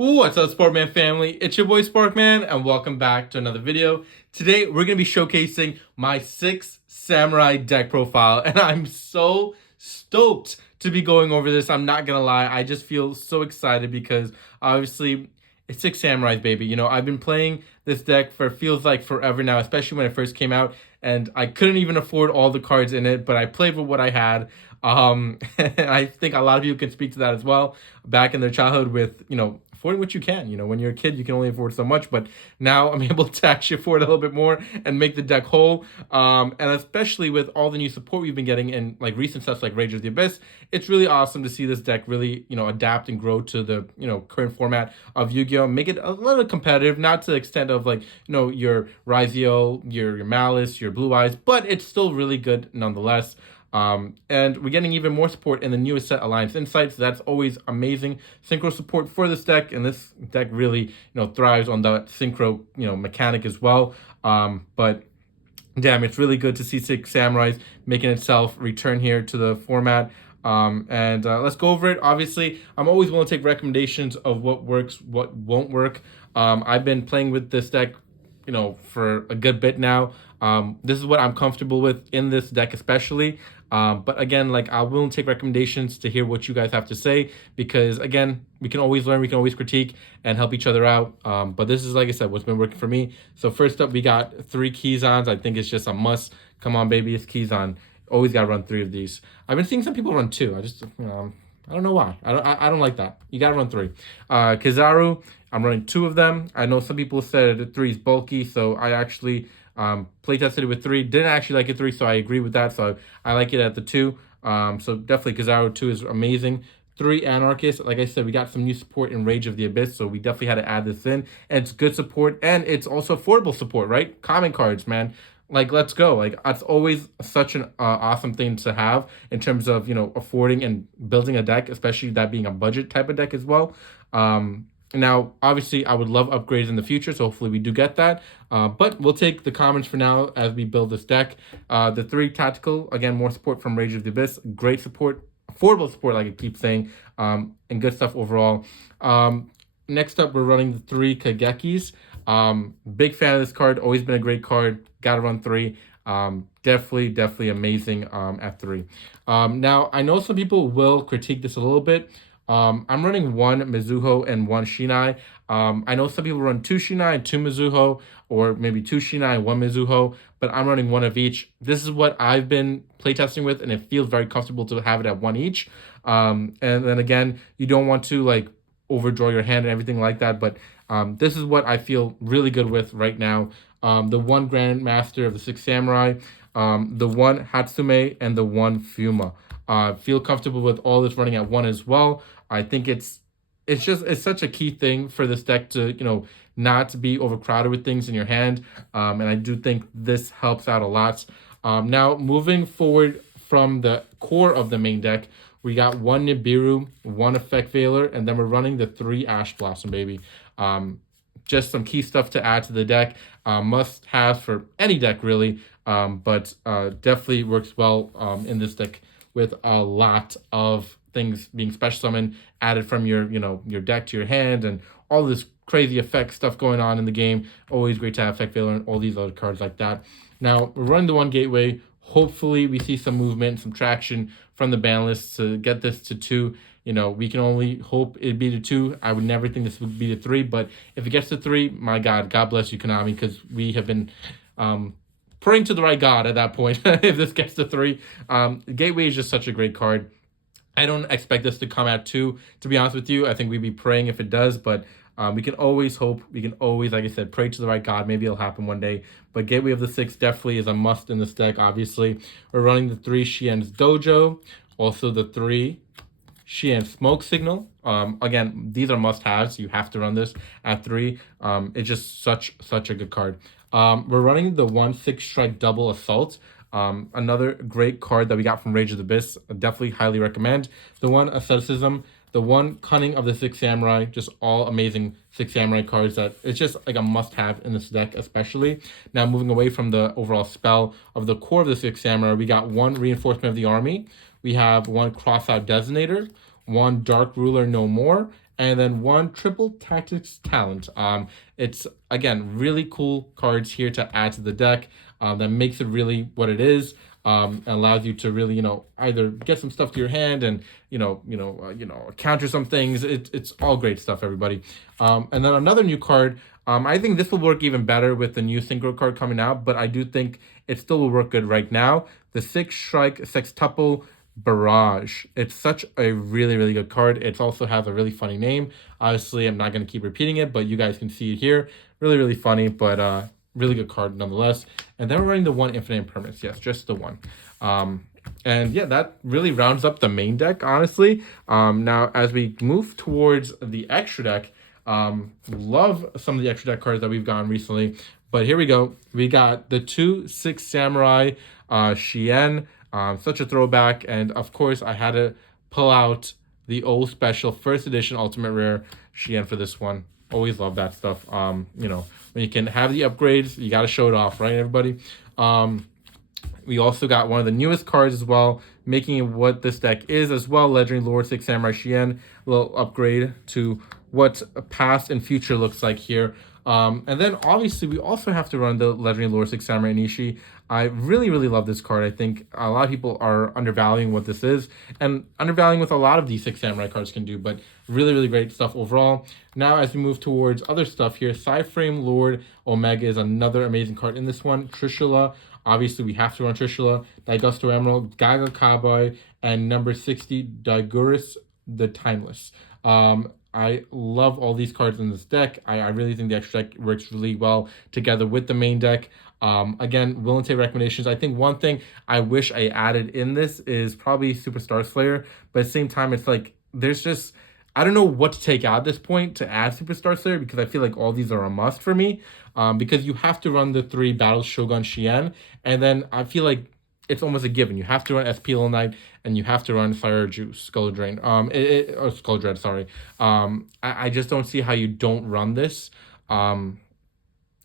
What's up, Sparkman family? It's your boy Sparkman, and welcome back to another video. Today, we're going to be showcasing my 6 Samurai deck profile, and I'm so stoked to be going over this. I'm not going to lie, I just feel so excited because obviously it's 6 Samurais, baby. You know, I've been playing this deck for feels like forever now, especially when it first came out, and I couldn't even afford all the cards in it, but I played with what I had. And I think a lot of you can speak to that as well. Back in their childhood with, affording what you can. When you're a kid, you can only afford so much, but now I'm able to actually afford a little bit more and make the deck whole. And especially with all the new support we've been getting in like recent sets like Rage of the Abyss, it's really awesome to see this deck really, adapt and grow to the, current format of Yu-Gi-Oh! Make it a little competitive, not to the extent of like, your Raizio, your Malice, your Blue Eyes, but it's still really good nonetheless. And we're getting even more support in the newest set, Alliance Insights. That's always amazing synchro support for this deck, and this deck really, thrives on that synchro, mechanic as well. But damn, it's really good to see 6 Samurais making itself return here to the format. And let's go over it. Obviously, I'm always willing to take recommendations of what works, what won't work. I've been playing with this deck for a good bit now. This is what I'm comfortable with in this deck especially. But again, like I will take recommendations to hear what you guys have to say because again, we can always learn, we can always critique and help each other out. But this is, like I said, what's been working for me. So first up, we got 3 Keyzons. I think it's just a must. Come on, baby, it's Keyzon. Always got to run 3 of these. I've been seeing some people run 2. I don't know why. I don't like that. You gotta run 3. Kizaru, I'm running 2 of them. I know some people said 3 is bulky, so I actually play tested it with 3. Didn't actually like it 3, so I agree with that. So I like it at the 2. So definitely Kizaru 2 is amazing. 3 Anarchist. Like I said, we got some new support in Rage of the Abyss, so we definitely had to add this in. And it's good support, and it's also affordable support, right? Common cards, man. Like, let's go. Like, that's always such an awesome thing to have in terms of, affording and building a deck, especially that being a budget type of deck as well. Now, obviously, I would love upgrades in the future, so hopefully we do get that. But we'll take the comments for now as we build this deck. The 3 Tactical, again, more support from Rage of the Abyss. Great support, affordable support, like I keep saying, and good stuff overall. Next up, we're running the 3 Kagekis. Big fan of this card, always been a great card. Gotta run 3. Definitely amazing at 3. Now, I know some people will critique this a little bit. I'm running 1 Mizuho and 1 Shinai. I know some people run 2 Shinai and 2 Mizuho, or maybe 2 Shinai and 1 Mizuho, but I'm running 1 of each. This is what I've been playtesting with, and it feels very comfortable to have it at 1 each. And then again, you don't want to like overdraw your hand and everything like that, but this is what I feel really good with right now. The 1 Grandmaster of the 6 Samurai, the 1 Hatsume, and the 1 Fuma. Feel comfortable with all this running at 1 as well. I think it's such a key thing for this deck to not be overcrowded with things in your hand, and I do think this helps out a lot. Now moving forward from the core of the main deck, we got 1 Nibiru, 1 Effect Veiler, and then we're running the 3 Ash Blossom, baby. Just some key stuff to add to the deck. Must have for any deck really, but definitely works well in this deck with a lot of things being special summon added from your deck to your hand and all this crazy effect stuff going on in the game. Always great to have Effect Veiler and all these other cards like that. Now we're running the 1 Gateway. Hopefully we see some movement, some traction from the ban list to get this to 2. We can only hope it'd be to 2. I would never think this would be to 3, but if it gets to 3, my God bless you, Konami, because we have been praying to the right God at that point if this gets to 3. Gateway is just such a great card. I don't expect this to come at 2, to be honest with you. I think we'd be praying if it does, but we can always hope. We can always, like I said, pray to the right God. Maybe it'll happen one day. But Gateway of the 6 definitely is a must in this deck, obviously. We're running the 3 Shien's Dojo, also the 3 Shien Smoke Signal. Again, these are must-haves. You have to run this at 3. It's just such a good card. We're running the 1 6 Strike Double Assault. Another great card that we got from Rage of the Abyss. Definitely highly recommend. The 1 Asceticism, the 1 Cunning of the 6 Samurai, just all amazing 6 Samurai cards that it's just like a must-have in this deck especially. Now moving away from the overall spell of the core of the 6 Samurai, we got 1 Reinforcement of the Army. We have 1 Crossout Designator, 1 Dark Ruler No More, and then one Triple Tactics Talent. It's again really cool cards here to add to the deck. That makes it really what it is. And allows you to really, either get some stuff to your hand and, counter some things. It's all great stuff, everybody. And then another new card. I think this will work even better with the new Synchro card coming out, but I do think it still will work good right now. The 6-strike Sextuple Barrage. It's such a really, really good card. It also has a really funny name. Obviously, I'm not going to keep repeating it, but you guys can see it here. Really, really funny, but really good card nonetheless. And then we're running the 1 Infinite Impermanence. Yes, just the 1. And yeah, that really rounds up the main deck, honestly. Now, as we move towards the extra deck, love some of the extra deck cards that we've gotten recently. But here we go. We got the 2 Six Samurai Shien. Such a throwback. And of course, I had to pull out the old special first edition Ultimate Rare Shien for this one. Always love that stuff. When you can have the upgrades, you got to show it off, right, everybody? We also got one of the newest cards as well, making it what this deck is as well. Legendary Lord 6 Samurai Shien, a little upgrade to what past and future looks like here. And then obviously we also have to run the Legendary Lord 6 Samurai Inishi. I really, really love this card. I think a lot of people are undervaluing what this is and undervaluing what a lot of these 6 Samurai cards can do, but really, really great stuff overall. Now, as we move towards other stuff here, Psyframe Lord Omega is another amazing card in this one. Trishula, obviously we have to run Trishula. Daigusto Emerald, Gaga Kabai, and number 60, Daiguris the Timeless. I love all these cards in this deck. I really think the extra deck works really well together with the main deck. Again, will and take recommendations. I think one thing I wish I added in this is probably Superstar Slayer, but at the same time, it's like there's just, I don't know what to take out at this point to add Superstar Slayer, because I feel like all these are a must for me, because you have to run the 3 Battle Shogun Shien, and then I feel like it's almost a given. You have to run SP Little Knight, and you have to run Fire Juice, Skull Drain, or Skull Dread, sorry. I just don't see how you don't run this.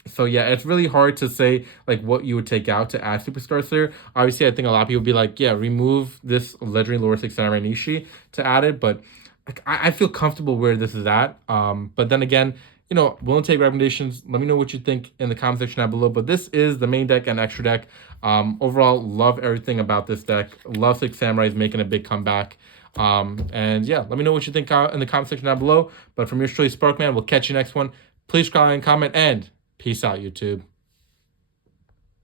So yeah, it's really hard to say like what you would take out to add Superstar Slayer. Obviously, I think a lot of people would be like, yeah, remove this Legendary Lord 6 Samurai Nishi to add it, but like, I feel comfortable where this is at. But then again, will and take recommendations. Let me know what you think in the comment section down below. But this is the main deck and extra deck. Overall, love everything about this deck. Love 6 Samurais making a big comeback. And yeah, let me know what you think in the comment section down below. But from yours truly, Sparkman, we'll catch you next one. Please subscribe and comment, and peace out, YouTube.